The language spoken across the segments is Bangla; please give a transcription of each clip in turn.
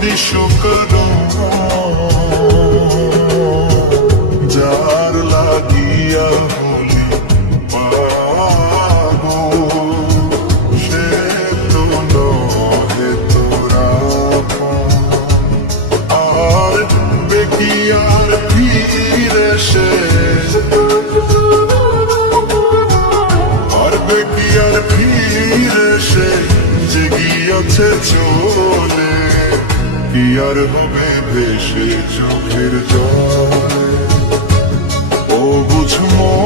বিশ্বকর্ম যার কি আর হবে ভেসে চোখের জল। ও বুঝ মন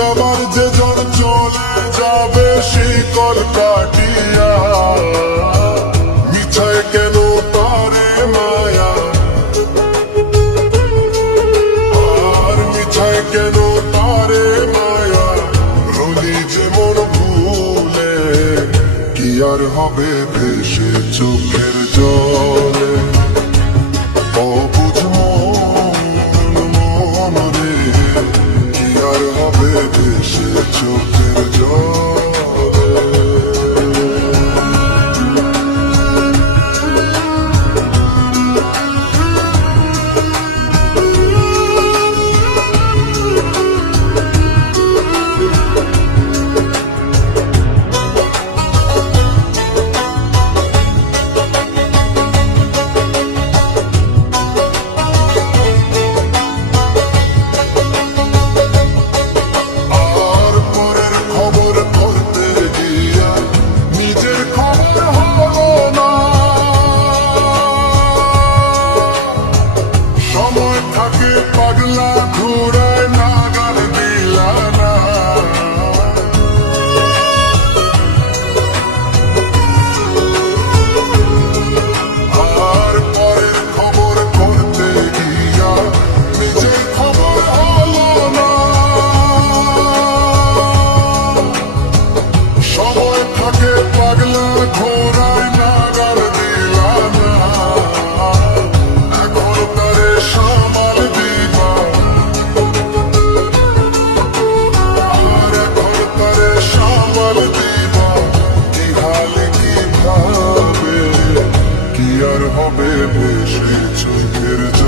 যাবার যে জন চলে যাবে শিকড় কাটিয়া। মিছায় কেন মায়া? আর মিছায় কেন তারে মায়া? রলি যে ভুলে কি আর হবে ভেসে চোখের требуешь, ведь он перед